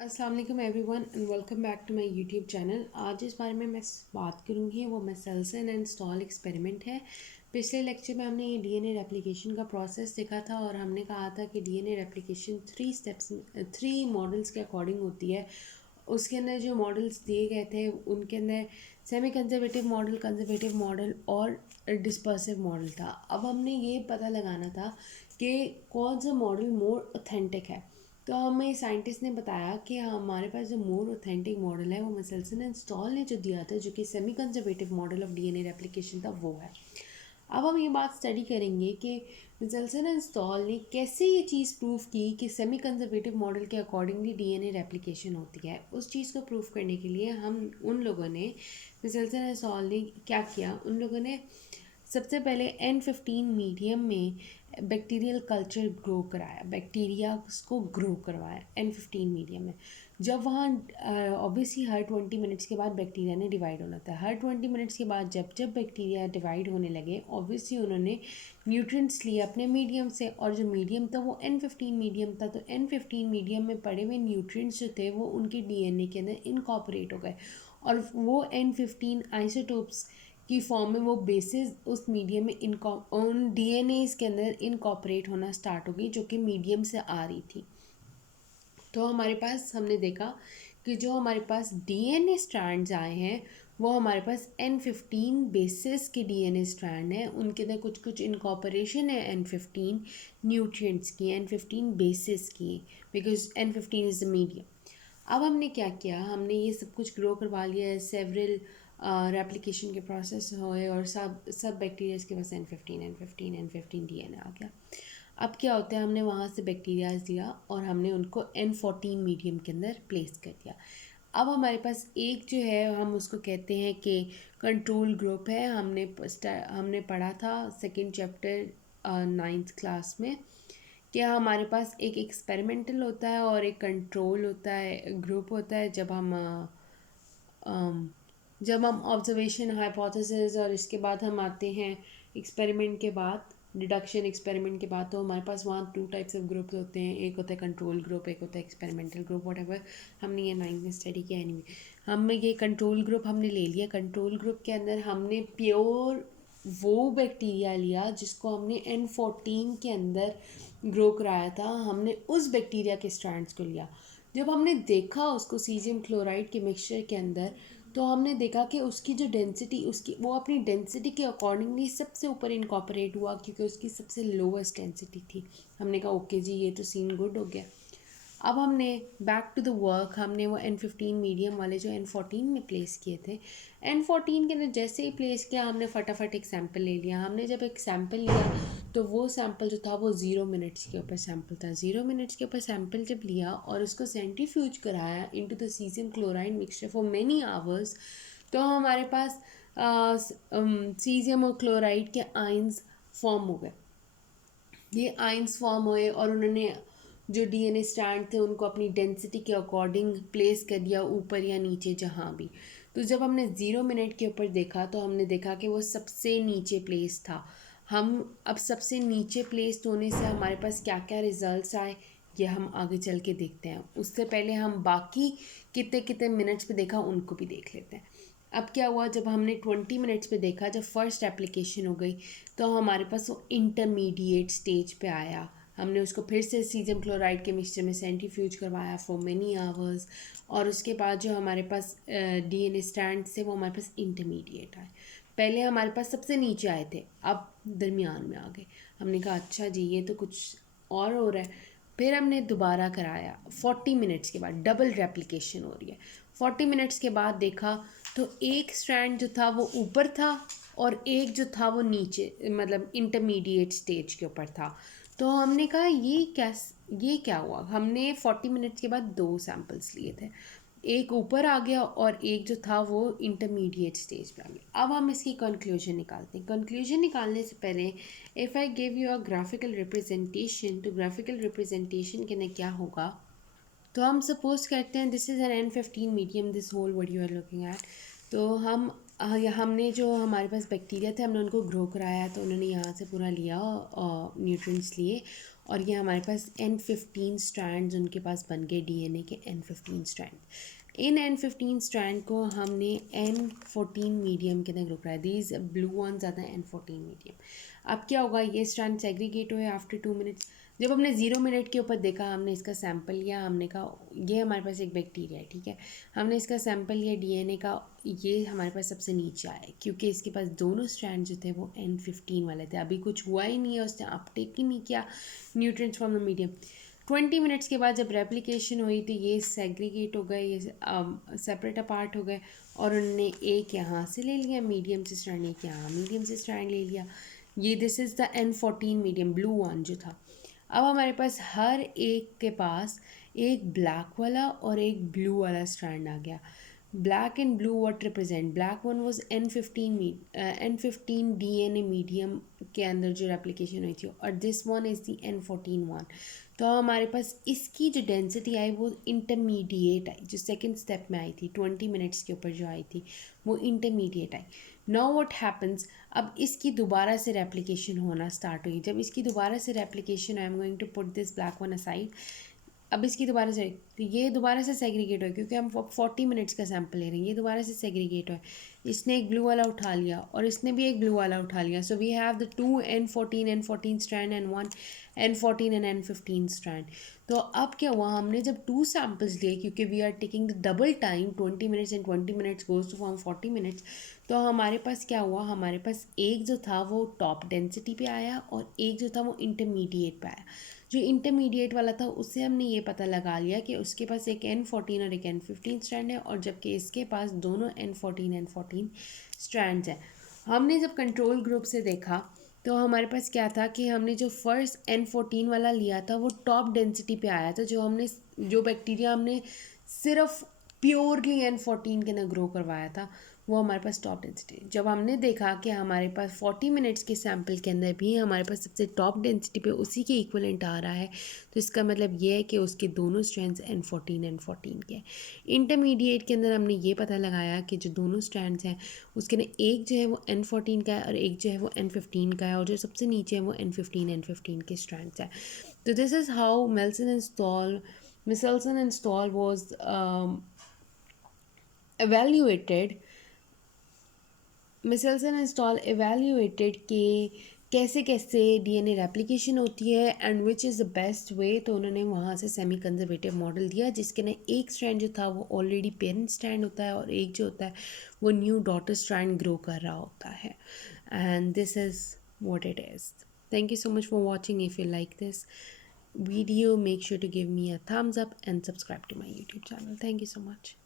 अस्सलाम वालेकुम everyone and welcome back to my YouTube channel. आज जिस बारे में मैं बात करूँगी वो मेसेल्सन एंड स्टॉल एक्सपेरिमेंट है। पिछले लेक्चर में हमने ये डीएनए रेप्लिकेशन का प्रोसेस देखा था और हमने कहा था कि डीएनए रेप्लिकेशन थ्री मॉडल्स के अकॉर्डिंग होती है। उसके अंदर जो मॉडल्स दिए गए थे उनके अंदर सेमी कंजर्वेटिव मॉडल और डिस्पर्सिव मॉडल था। अब हमने ये पता लगाना था कि कौन सा मॉडल मोर ऑथेंटिक है। तो हमें साइंटिस्ट ने बताया कि हमारे पास जो मोर ऑथेंटिक मॉडल है वो मेसेल्सन एंड स्टॉल ने जो दिया था, जो कि semi conservative model of DNA replication था, वो है। अब हम ये बात स्टडी करेंगे कि मेसेल्सन एंड स्टॉल ने कैसे ये चीज़ प्रूव की कि सेमी कंजर्वेटिव मॉडल के अकॉर्डिंगली डीएनए रेप्लिकेशन होती है। उस चीज़ को प्रूव करने के लिए हम उन लोगों ने मेसेल्सन एंड स्टॉल ने क्या किया, उन लोगों ने सबसे पहले N15 मीडियम में बैक्टीरियल कल्चर ग्रो कराया, बैक्टीरिया को ग्रो करवाया N15 मीडियम में। जब वहाँ ऑब्वियसली हर 20 मिनट्स के बाद बैक्टीरिया ने डिवाइड होना था। हर 20 मिनट्स के बाद जब जब बैक्टीरिया डिवाइड होने लगे, ऑब्वियसली उन्होंने न्यूट्रिएंट्स लिए अपने मीडियम से, और जो मीडियम था वो N15 मीडियम था। तो N15 मीडियम में पड़े हुए न्यूट्रिएंट्स जो थे वो उनके डीएनए के अंदर इनकॉर्पोरेट हो गए, और वो N15 आइसोटोप्स की फॉर्म में वो बेसिस उस मीडियम में उन डीएनए के अंदर इनकॉपरेट होना स्टार्ट हो गई, जो कि मीडियम से आ रही थी। तो हमारे पास हमने देखा कि जो हमारे पास डीएनए स्ट्रैंड्स आए हैं वो हमारे पास N15 बेसिस के डीएनए स्ट्रैंड हैं। उनके अंदर कुछ कुछ इनकॉपरेशन है N15 न्यूट्रिएंट्स की, N15 बेसिस की, because N15 is the medium. अब हमने क्या किया, हमने ये सब कुछ ग्रो करवा लिया है, सेवरल रेप्लिकेशन के प्रोसेस हुए और सब बैक्टीरियाज के पास N15 डीएनए आ गया। अब क्या होता है, हमने वहाँ से बैक्टीरियाज लिया और हमने उनको N14 मीडियम के अंदर प्लेस कर दिया। अब हमारे पास एक जो है हम उसको कहते हैं कि कंट्रोल ग्रुप है। हमने पढ़ा था सेकेंड चैप्टर 9th क्लास में कि हमारे पास एक एक्सपेरिमेंटल होता है और एक कंट्रोल होता है, ग्रुप होता है। जब हम ऑब्जर्वेशन, हाइपोथेसिस और इसके बाद हम आते हैं एक्सपेरिमेंट के बाद, डिडक्शन एक्सपेरिमेंट के बाद, तो हमारे पास वहाँ 2 टाइप्स ऑफ ग्रुप्स होते हैं। एक होता है कंट्रोल ग्रुप, एक होता है एक्सपेरिमेंटल ग्रुप। वट हमने ये 9th में स्टडी किया है। हमने ये कंट्रोल ग्रुप हमने ले लिया। कंट्रोल ग्रुप के अंदर हमने प्योर वो बैक्टीरिया लिया जिसको हमने N14 के अंदर ग्रो कराया था। हमने उस बैक्टीरिया के स्ट्रैंड्स को लिया। जब हमने देखा उसको सीजियम क्लोराइड के मिक्सचर के अंदर, तो हमने देखा कि उसकी जो डेंसिटी, उसकी वो अपनी डेंसिटी के अकॉर्डिंगली सबसे ऊपर इनकॉपरेट हुआ, क्योंकि उसकी सबसे लोवेस्ट डेंसिटी थी। हमने कहा ओके जी, ये तो सीन गुड हो गया। अब हमने बैक टू द वर्क, हमने वो N15 मीडियम वाले जो N14 में प्लेस किए थे, N14 के अंदर जैसे ही प्लेस किया हमने फटाफट एक सैम्पल ले लिया। हमने जब एक सैम्पल लिया तो वो सैम्पल जो था वो 0 मिनट्स के ऊपर सैम्पल था। 0 मिनट्स के ऊपर सैम्पल जब लिया और उसको सेंट्रीफ्यूज कराया into the caesium chloride mixture for many hours, तो हमारे पास सीजियम और क्लोराइड के आयंस फॉर्म हो गए। ये आयंस फॉर्म हुए और उन्होंने जो डीएनए स्ट्रैंड थे उनको अपनी डेंसिटी के अकॉर्डिंग प्लेस कर दिया, ऊपर या नीचे जहाँ भी। तो जब हमने 0 मिनट के ऊपर देखा तो हमने देखा कि वो सबसे नीचे प्लेस था। हम अब सबसे नीचे प्लेस्ड होने से हमारे पास क्या क्या रिजल्ट्स आए ये हम आगे चल के देखते हैं। उससे पहले हम बाकी कितने कितने मिनट्स पे देखा उनको भी देख लेते हैं। अब क्या हुआ, जब हमने 20 मिनट्स पे देखा, जब फर्स्ट एप्लीकेशन हो गई, तो हमारे पास वो इंटरमीडिएट स्टेज पे आया। हमने उसको फिर से सीजियम क्लोराइड के मिक्सचर में सेंट्रीफ्यूज करवाया फॉर मेनी आवर्स, और उसके बाद जो हमारे पास डीएनए स्ट्रैंड थे वो हमारे पास इंटरमीडिएट आए। पहले हमारे पास सबसे नीचे आए थे, अब दरमियान में आ गए। हमने कहा अच्छा जी, ये तो कुछ और हो रहा है। फिर हमने दोबारा कराया 40 मिनट्स के बाद, डबल रेप्लिकेशन हो रही है। 40 मिनट्स के बाद देखा तो एक स्ट्रैंड जो था वो ऊपर था और एक जो था वो नीचे, मतलब इंटरमीडिएट स्टेज के ऊपर था। तो हमने कहा ये क्या हुआ। हमने 40 मिनट्स के बाद 2 सैम्पल्स लिए थे, एक ऊपर आ गया और एक जो था वो इंटरमीडिएट स्टेज पे आ गया। अब हम इसकी कंक्लूजन निकालते हैं। कंक्लूजन निकालने से पहले if I give you a graphical representation, तो ग्राफिकल रिप्रेजेंटेशन के अंदर क्या होगा, तो हम सपोज करते हैं this is an N15 medium, this whole what you are looking at. तो हमने जो हमारे पास बैक्टीरिया थे हमने उनको ग्रो कराया, तो उन्होंने यहाँ से पूरा लिया, न्यूट्रिएंट्स लिए, और ये हमारे पास N15 स्ट्रैंड्स उनके पास बन गए DNA के N15 स्ट्रैंड। इन N15 स्ट्रैंड को हमने N14 मीडियम के अंदर ग्रुप कराया। दीज ब्लू वंस आते हैं N14 मीडियम। अब क्या होगा, ये स्ट्रैंड सेग्रीगेट हुए आफ्टर 2 मिनट्स। जब हमने 0 मिनट के ऊपर देखा, हमने इसका सैंपल लिया, हमने कहा ये हमारे पास एक बैक्टीरिया है, ठीक है। हमने इसका सैंपल लिया DNA का, ये हमारे पास सबसे नीचे आया क्योंकि इसके पास दोनों स्ट्रैंड जो थे वो N15 वाले थे। अभी कुछ हुआ ही नहीं है, उसने अपटेक ही नहीं किया nutrients from the medium. 20 minutes के बाद जब रेप्लिकेशन हुई तो ये सेग्रीगेट हो गए, ये सेपरेट अपार्ट हो गए, और उन्होंने एक यहाँ से ले लिया मीडियम से स्ट्रैंड, एक यहाँ मीडियम से स्ट्रैंड ले लिया। ये this is the N14 medium blue one जो था। अब हमारे पास हर एक के पास एक ब्लैक वाला और एक ब्लू वाला स्ट्रैंड आ गया। Black and blue what represent, black one was N15 DNA medium के अंदर जो रेप्लिकेशन हुई थी, और this one is the N14 one. तो हमारे पास इसकी जो डेंसिटी आई वो इंटरमीडिएट आई, जो सेकंड स्टेप में आई थी 20 मिनट्स के ऊपर जो आई थी वो intermediate I. Now what happens, अब इसकी दोबारा से रेप्लिकेशन होना स्टार्ट हुई। जब इसकी दोबारा से replication, I am going to put this black one aside. अब इसकी दोबारा से, तो ये दोबारा से सेग्रीगेट हो, क्योंकि हम 40 मिनट्स का सैंपल ले रहे हैं, ये दोबारा से सेग्रीगेट हो। इसने एक ब्लू वाला उठा लिया और इसने भी एक ब्लू वाला उठा लिया। So we have the 2 N14 strand and 1 N14 and N15 strand. तो अब क्या हुआ, हमने जब 2 सैम्पल्स लिए, क्योंकि we are taking the double time 20 minutes and 20 minutes goes to form 40 minutes. तो हमारे पास क्या हुआ, हमारे पास एक जो था वो टॉप डेंसिटी पे आया और एक जो था वो इंटरमीडिएट पे आया। जो इंटरमीडिएट वाला था उससे हमने ये पता लगा लिया कि उसके पास एक N14 और एक N15 स्ट्रैंड है, और जबकि इसके पास दोनों N14 स्ट्रैंड्स हैं। हमने जब कंट्रोल ग्रुप से देखा तो हमारे पास क्या था कि हमने जो फर्स्ट N14 वाला लिया था वो टॉप डेंसिटी पे आया था। जो बैक्टीरिया हमने सिर्फ प्योरली N14 के अंदर ग्रो करवाया था वो हमारे पास टॉप डेंसिटी। जब हमने देखा कि हमारे पास 40 मिनट्स के सैंपल के अंदर भी हमारे पास सबसे टॉप डेंसिटी पे उसी के इक्वलेंट आ रहा है, तो इसका मतलब ये है कि उसके दोनों स्ट्रैंड्स N14 के हैं। इंटरमीडिएट के अंदर हमने ये पता लगाया कि जो दोनों स्ट्रैंड्स हैं उसके ना एक जो है वो N14 का है और एक जो है वो N15 का है, और जो सबसे नीचे है वो N15 के स्ट्रैंड्स है। तो this is how Michelson and Stoll was evaluated Michelson and Stoll evaluated कि कैसे कैसे DNA रेप्लिकेशन होती है and which is the best way. तो उन्होंने वहाँ से सेमी कंजर्वेटिव मॉडल दिया जिसके ना एक स्ट्रैंड जो था वो ऑलरेडी पेरेंट स्ट्रैंड होता है और एक जो होता है वो न्यू डॉटर स्ट्रैंड ग्रो कर रहा होता है। And this is what it is. Thank you so much for watching. If you like this video, make sure to give me a thumbs up and subscribe to my YouTube channel. Thank you so much.